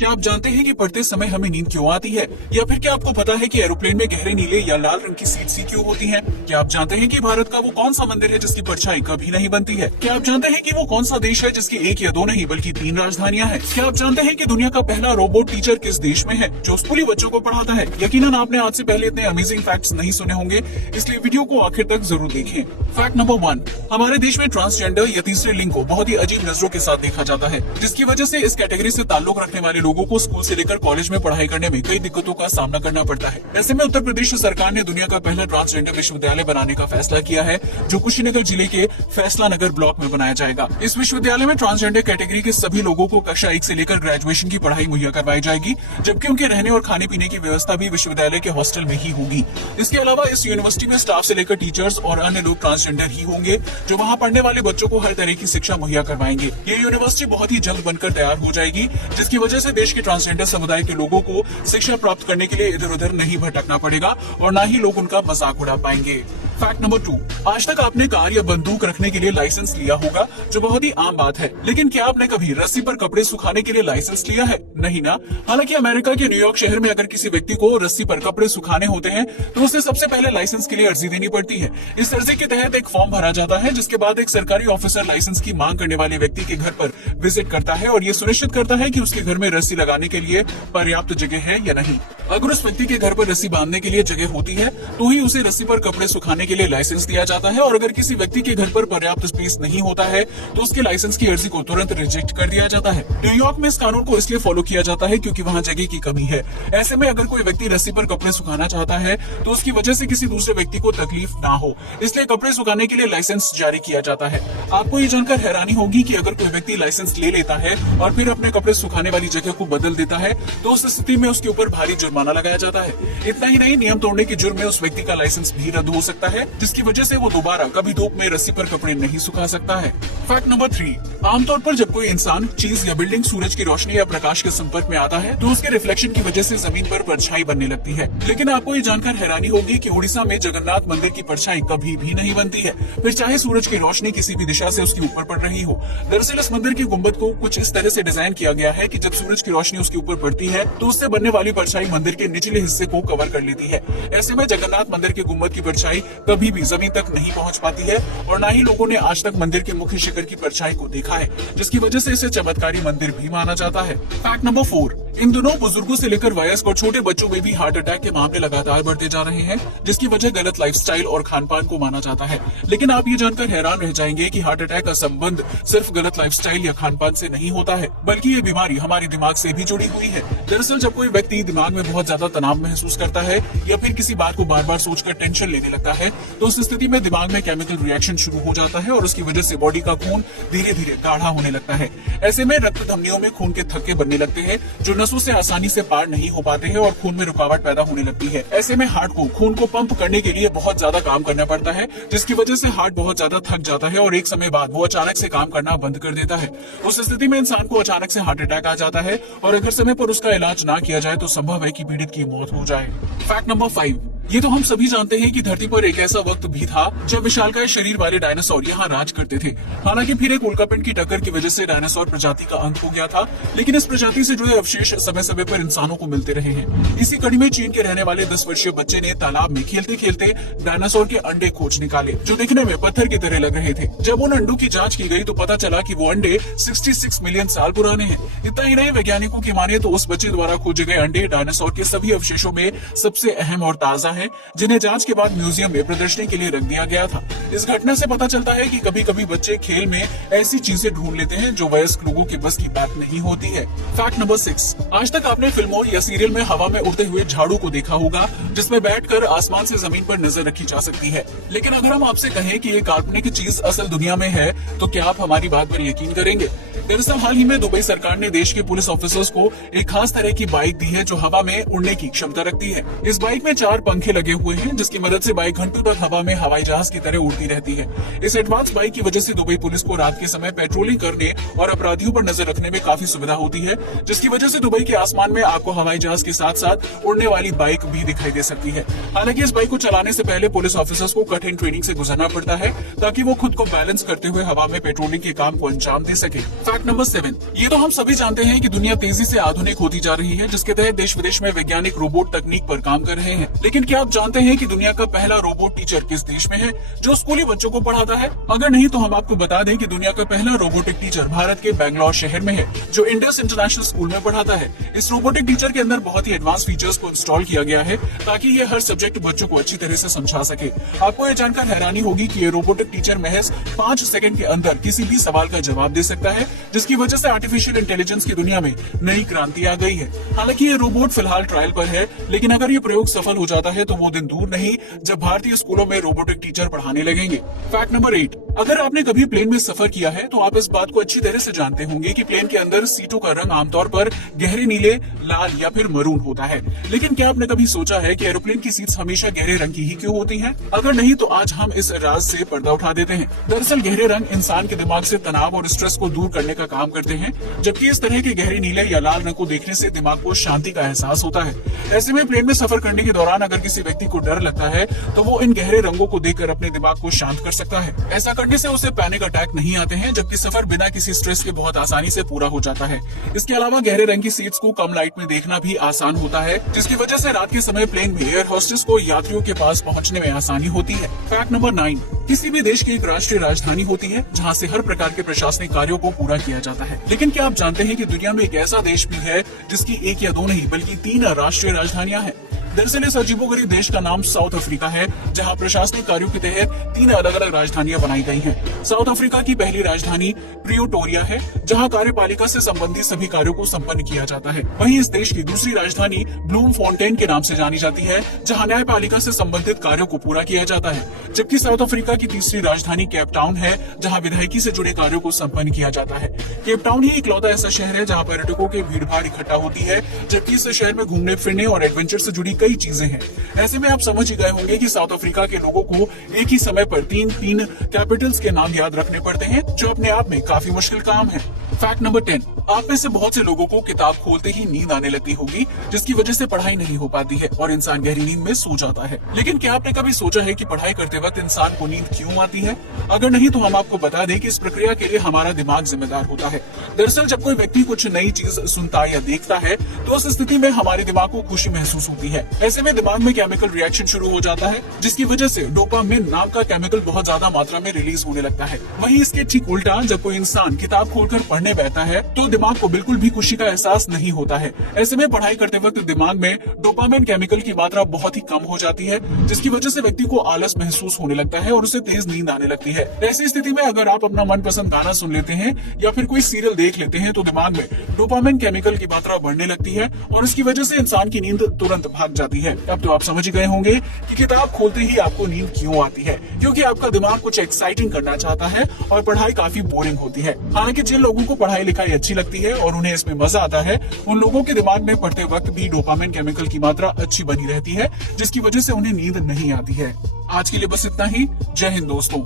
क्या आप जानते हैं कि पढ़ते समय हमें नींद क्यों आती है? या फिर क्या आपको पता है कि एरोप्लेन में गहरे नीले या लाल रंग की सीट्स ही क्यों होती हैं? क्या आप जानते हैं कि भारत का वो कौन सा मंदिर है जिसकी परछाई कभी नहीं बनती है? क्या आप जानते हैं कि वो कौन सा देश है जिसकी एक या दो नहीं बल्कि 3 राजधानियां हैं? क्या आप जानते हैं कि दुनिया का पहला रोबोट टीचर किस देश में है जो स्कूली बच्चों को पढ़ाता है? यकीनन आपने आज से पहले इतने अमेजिंग फैक्ट्स नहीं सुने होंगे, इसलिए वीडियो को आखिर तक जरूर देखें। फैक्ट नंबर 1, हमारे देश में ट्रांसजेंडर या तीसरे लिंग को बहुत ही अजीब नजरों के साथ देखा जाता है, जिसकी वजह से इस कैटेगरी से ताल्लुक रखने वाले लोगों को स्कूल से लेकर कॉलेज में पढ़ाई करने में कई दिक्कतों का सामना करना पड़ता है। ऐसे में उत्तर प्रदेश सरकार ने दुनिया का पहला ट्रांसजेंडर विश्वविद्यालय बनाने का फैसला किया है, जो कुशीनगर जिले के फैसला नगर ब्लॉक में बनाया जाएगा। इस विश्वविद्यालय में ट्रांसजेंडर कैटेगरी के सभी लोगों को कक्षा 1 से लेकर ग्रेजुएशन की पढ़ाई मुहैया करवाई जाएगी, जबकि उनके रहने और खाने पीने की व्यवस्था भी विश्वविद्यालय के हॉस्टल में ही होगी। इसके अलावा इस यूनिवर्सिटी में स्टाफ से लेकर टीचर्स और अन्य लोग ट्रांसजेंडर ही होंगे, जो वहाँ पढ़ने वाले बच्चों को हर तरह की शिक्षा मुहैया करवाएंगे। ये यूनिवर्सिटी बहुत ही जल्द बनकर तैयार हो जाएगी, जिसकी वजह से देश के ट्रांसजेंडर समुदाय के लोगों को शिक्षा प्राप्त करने के लिए इधर उधर नहीं भटकना पड़ेगा और न ही लोग उनका मजाक उड़ा पाएंगे। फैक्ट नंबर 2, आज तक आपने कार या बंदूक रखने के लिए लाइसेंस लिया होगा, जो बहुत ही आम बात है, लेकिन क्या आपने कभी रस्सी पर कपड़े सुखाने के लिए लाइसेंस लिया है? नहीं ना। हालांकि अमेरिका के न्यूयॉर्क शहर में अगर किसी व्यक्ति को रस्सी पर कपड़े सुखाने होते हैं तो उसे सबसे पहले लाइसेंस के लिए अर्जी देनी पड़ती है। इस अर्जी के तहत एक फॉर्म भरा जाता है, जिसके बाद एक सरकारी ऑफिसर लाइसेंस की मांग करने वाले व्यक्ति के घर पर विजिट करता है और ये सुनिश्चित करता है कि उसके घर में रस्सी लगाने के लिए पर्याप्त जगह है या नहीं। अगर उस व्यक्ति के घर पर रस्सी बांधने के लिए जगह होती है तो ही उसे रस्सी पर कपड़े सुखाने के लिए लाइसेंस दिया जाता है, और अगर किसी व्यक्ति के घर पर पर्याप्त स्पेस नहीं होता है तो उसके लाइसेंस की अर्जी को तुरंत रिजेक्ट कर दिया जाता है। न्यूयॉर्क में इस कानून को इसलिए फॉलो किया जाता है क्योंकि वहाँ जगह की कमी है। ऐसे में अगर कोई व्यक्ति रस्सी पर कपड़े सुखाना चाहता है तो उसकी वजह से किसी दूसरे व्यक्ति को तकलीफ ना हो, इसलिए कपड़े सुखाने के लिए लाइसेंस जारी किया जाता है। आपको ये जानकर हैरानी होगी कि अगर कोई व्यक्ति लाइसेंस ले लेता है और फिर अपने कपड़े सुखाने वाली जगह को बदल देता है तो उस स्थिति में उसके ऊपर भारी जुर्माना लगाया जाता है। इतना ही नहीं, नियम तोड़ने के जुर्म में उस व्यक्ति का लाइसेंस भी रद्द हो सकता है, जिसकी वजह से वो दोबारा कभी धूप में रस्सी पर कपड़े नहीं सुखा सकता है। फैक्ट नंबर 3, आमतौर पर जब कोई इंसान, चीज या बिल्डिंग सूरज की रोशनी या प्रकाश के संपर्क में आता है तो उसके रिफ्लेक्शन की वजह से जमीन पर परछाई बनने लगती है। लेकिन आपको ये जानकर हैरानी होगी कि उड़ीसा में जगन्नाथ मंदिर की परछाई कभी भी नहीं बनती है, फिर चाहे सूरज की रोशनी किसी भी दिशा से उसके ऊपर पड़ रही हो। दरअसल इस मंदिर की गुंबद को कुछ इस तरह से डिजाइन किया गया है कि जब सूरज की रोशनी उसके ऊपर पड़ती है तो उससे बनने वाली परछाई मंदिर के निचले हिस्से को कवर कर लेती है। ऐसे में जगन्नाथ मंदिर के गुंबद की परछाई कभी भी जमीन तक नहीं पहुंच पाती है और न ही लोगों ने आज तक मंदिर के मुख्य शिखर की परछाई को देखा है, जिसकी वजह से इसे चमत्कारी मंदिर भी माना जाता है। फैक्ट नंबर 4, इन दिनों बुजुर्गों से लेकर वयस्क और छोटे बच्चों में भी हार्ट अटैक के मामले लगातार बढ़ते जा रहे हैं, जिसकी वजह गलत लाइफस्टाइल और खानपान को माना जाता है। लेकिन आप ये जानकर हैरान रह जाएंगे कि हार्ट अटैक का संबंध सिर्फ गलत लाइफस्टाइल या खानपान से नहीं होता है, बल्कि ये बीमारी हमारे दिमाग से भी जुड़ी हुई है। दरअसल जब कोई व्यक्ति दिमाग में बहुत ज्यादा तनाव महसूस करता है या फिर किसी बात को बार बार सोचकर टेंशन लेने लगता है तो उस स्थिति में दिमाग में केमिकल रिएक्शन शुरू हो जाता है और उसकी वजह से बॉडी का खून धीरे धीरे गाढ़ा होने लगता है। ऐसे में रक्त धमनियों में खून के थक्के बनने लगते हैं, जो नसों से आसानी से पार नहीं हो पाते हैं और खून में रुकावट पैदा होने लगती है। ऐसे में हार्ट को खून को पंप करने के लिए बहुत ज्यादा काम करना पड़ता है, जिसकी वजह से हार्ट बहुत ज्यादा थक जाता है और एक समय बाद वो अचानक से काम करना बंद कर देता है। उस स्थिति में इंसान को अचानक से हार्ट अटैक आ जाता है और अगर समय पर उसका इलाज ना किया जाए तो संभव है कि पीड़ित की मौत हो जाए। फैक्ट नंबर 5, ये तो हम सभी जानते हैं कि धरती पर एक ऐसा वक्त भी था जब विशालकाय शरीर वाले डायनासोर यहाँ राज करते थे। हालांकि फिर एक उल्कापिंड की टक्कर की वजह से डायनासोर प्रजाति का अंत हो गया था, लेकिन इस प्रजाति से जुड़े अवशेष समय समय पर इंसानों को मिलते रहे हैं। इसी कड़ी में चीन के रहने वाले 10 वर्षीय बच्चे ने तालाब में खेलते खेलते डायनासोर के अंडे खोज निकाले, जो दिखने में पत्थर की तरह लग रहे थे। जब उन अंडों की जाँच की गई तो पता चला कि वो अंडे 66 मिलियन साल पुराने हैं। इतना ही नहीं, वैज्ञानिकों की माने तो उस बच्चे द्वारा खोजे गए अंडे डायनासोर के सभी अवशेषों में सबसे अहम और ताजा है, जिन्हें जांच के बाद म्यूजियम में प्रदर्शनी के लिए रख दिया गया था। इस घटना से पता चलता है कि कभी कभी बच्चे खेल में ऐसी चीजें ढूंढ लेते हैं जो वयस्क लोगों के बस की बात नहीं होती है। फैक्ट नंबर 6, आज तक आपने फिल्मों या सीरियल में हवा में उड़ते हुए झाड़ू को देखा होगा, जिसमें बैठकर आसमान से जमीन पर नजर रखी जा सकती है। लेकिन अगर हम आपसे कहें कि ये काल्पनिक चीज असल दुनिया में है तो क्या आप हमारी बात पर यकीन करेंगे? दरअसल हाल ही में दुबई सरकार ने देश के पुलिस ऑफिसर्स को एक खास तरह की बाइक दी है जो हवा में उड़ने की क्षमता रखती है। इस बाइक में 4 पंखे लगे हुए हैं, जिसकी मदद से बाइक घंटों तक हवा में हवाई जहाज की तरह उड़ती रहती है। इस एडवांस बाइक की वजह से दुबई पुलिस को रात के समय पेट्रोलिंग करने और अपराधियों पर नजर रखने में काफी सुविधा होती है, जिसकी वजह से दुबई के आसमान में आपको हवाई जहाज के साथ साथ उड़ने वाली बाइक भी दिखाई दे सकती है। हालांकि इस बाइक को चलाने से पहले पुलिस ऑफिसर्स को कठिन ट्रेनिंग से गुजरना पड़ता है ताकि वो खुद को बैलेंस करते हुए हवा में पेट्रोलिंग के काम को अंजाम दे सके। फैक्ट नंबर 7, ये तो हम सभी जानते हैं कि दुनिया तेजी से आधुनिक होती जा रही है, जिसके तहत देश विदेश में वैज्ञानिक रोबोट तकनीक पर काम कर रहे हैं। लेकिन क्या आप जानते हैं कि दुनिया का पहला रोबोट टीचर किस देश में है जो स्कूली बच्चों को पढ़ाता है? अगर नहीं तो हम आपको बता दें कि दुनिया का पहला रोबोटिक टीचर भारत के बेंगलौर शहर में है, जो इंडस इंटरनेशनल स्कूल में पढ़ाता है। इस रोबोटिक टीचर के अंदर बहुत ही एडवांस फीचर्स को इंस्टॉल किया गया है ताकि ये हर सब्जेक्ट बच्चों को अच्छी तरह से समझा सके। आपको ये जानकर हैरानी होगी कि ये रोबोटिक टीचर महज 5 सेकंड के अंदर किसी भी सवाल का जवाब दे सकता है, जिसकी वजह से आर्टिफिशियल इंटेलिजेंस की दुनिया में नई क्रांति आ गई है। हालांकि ये रोबोट फिलहाल ट्रायल पर है, लेकिन अगर ये प्रयोग सफल हो जाता है तो वो दिन दूर नहीं जब भारतीय स्कूलों में रोबोटिक टीचर पढ़ाने लगेंगे। फैक्ट नंबर 8, अगर आपने कभी प्लेन में सफर किया है तो आप इस बात को अच्छी तरह से जानते होंगे कि प्लेन के अंदर सीटों का रंग आमतौर पर गहरे नीले, लाल या फिर मरून होता है। लेकिन क्या आपने कभी सोचा है कि एरोप्लेन की सीट्स हमेशा गहरे रंग की ही क्यों होती हैं? अगर नहीं तो आज हम इस राज से पर्दा उठा देते हैं। दरअसल गहरे रंग इंसान के दिमाग से तनाव और स्ट्रेस को दूर करने का काम करते हैं, जबकि इस तरह के गहरे नीले या लाल रंग को देखने से दिमाग को शांति का एहसास होता है। ऐसे में प्लेन में सफर करने के दौरान अगर किसी व्यक्ति को डर लगता है तो वो इन गहरे रंगों को देखकर अपने दिमाग को शांत कर सकता है। ऐसा करने से उसे पैनिक अटैक नहीं आते हैं, जबकि सफर बिना किसी स्ट्रेस के बहुत आसानी से पूरा हो जाता है। इसके अलावा गहरे रंग की सीट्स को कम लाइट में देखना भी आसान होता है, जिसकी वजह से रात के समय प्लेन में एयर होस्टेस को यात्रियों के पास पहुंचने में आसानी होती है। फैक्ट नंबर 9, किसी भी देश की एक राष्ट्रीय राजधानी होती है जहां से हर प्रकार के प्रशासनिक कार्यों को पूरा किया जाता है। लेकिन क्या आप जानते हैं कि दुनिया में एक ऐसा देश भी है जिसकी 1 या 2 नहीं बल्कि 3 राष्ट्रीय राजधानियां हैं? दरअसल इस अजीबोगरीब देश का नाम साउथ अफ्रीका है, जहां प्रशासनिक कार्यों के तहत 3 अलग अलग राजधानियां बनाई गई हैं। साउथ अफ्रीका की पहली राजधानी प्रियोटोरिया है, जहां कार्यपालिका से संबंधित सभी कार्यों को संपन्न किया जाता है। वहीं इस देश की दूसरी राजधानी ब्लूम फाउंटेन के नाम से जानी जाती है, जहां न्यायपालिका से संबंधित कार्यों को पूरा किया जाता है। जबकि साउथ अफ्रीका की तीसरी राजधानी केप टाउन है, जहां विधायिकी से जुड़े कार्यों को संपन्न किया जाता है। केप टाउन ही इकलौता ऐसा शहर है जहां पर्यटकों की भीड़ भाड़ इकट्ठा होती है, जबकि इस शहर में घूमने फिरने और एडवेंचर से जुड़ी कई चीजें हैं। ऐसे में आप समझ ही गए होंगे कि साउथ अफ्रीका के लोगों को एक ही समय पर 3 कैपिटल्स के नाम याद रखने पड़ते हैं, जो अपने आप में काफी मुश्किल काम है। फैक्ट नंबर 10, आप में से बहुत से लोगों को किताब खोलते ही नींद आने लगती होगी, जिसकी वजह से पढ़ाई नहीं हो पाती है और इंसान गहरी नींद में सो जाता है। लेकिन क्या आपने कभी सोचा है कि पढ़ाई करते वक्त इंसान को नींद क्यों आती है? अगर नहीं तो हम आपको बता दें कि इस प्रक्रिया के लिए हमारा दिमाग जिम्मेदार होता है। दरअसल जब कोई व्यक्ति कुछ नई चीज सुनता या देखता है तो उस स्थिति में हमारे दिमाग को खुशी महसूस होती है। ऐसे में दिमाग में केमिकल रिएक्शन शुरू हो जाता है, जिसकी वजह से डोपामिन नाम का केमिकल बहुत ज्यादा मात्रा में रिलीज होने लगता है। वहीं इसके ठीक उल्टा जब कोई इंसान किताब खोलकर पढ़ने बैठता है तो दिमाग को बिल्कुल भी खुशी का एहसास नहीं होता है। ऐसे में पढ़ाई करते वक्त दिमाग में डोपामिन केमिकल की मात्रा बहुत ही कम हो जाती है, जिसकी वजह से व्यक्ति को आलस महसूस होने लगता है और उसे तेज नींद आने लगती है। ऐसी स्थिति में अगर आप अपना मनपसंद गाना सुन लेते हैं या फिर कोई सीरियल देख लेते हैं तो दिमाग में डोपामिन केमिकल की मात्रा बढ़ने लगती है और इसकी वजह से इंसान की नींद तुरंत भाग जाती है। अब तो आप समझ गए होंगे कि किताब खोलते ही आपको नींद क्यों आती है, क्योंकि आपका दिमाग कुछ एक्साइटिंग करना चाहता है और पढ़ाई काफी बोरिंग होती है। हालांकि जिन लोगों को पढ़ाई लिखाई अच्छी लगती है और उन्हें इसमें मजा आता है, उन लोगों के दिमाग में पढ़ते वक्त भी डोपामिन केमिकल की मात्रा अच्छी बनी रहती है, जिसकी वजह से उन्हें नींद नहीं आती है। आज के लिए बस इतना ही। जय हिंद दोस्तों।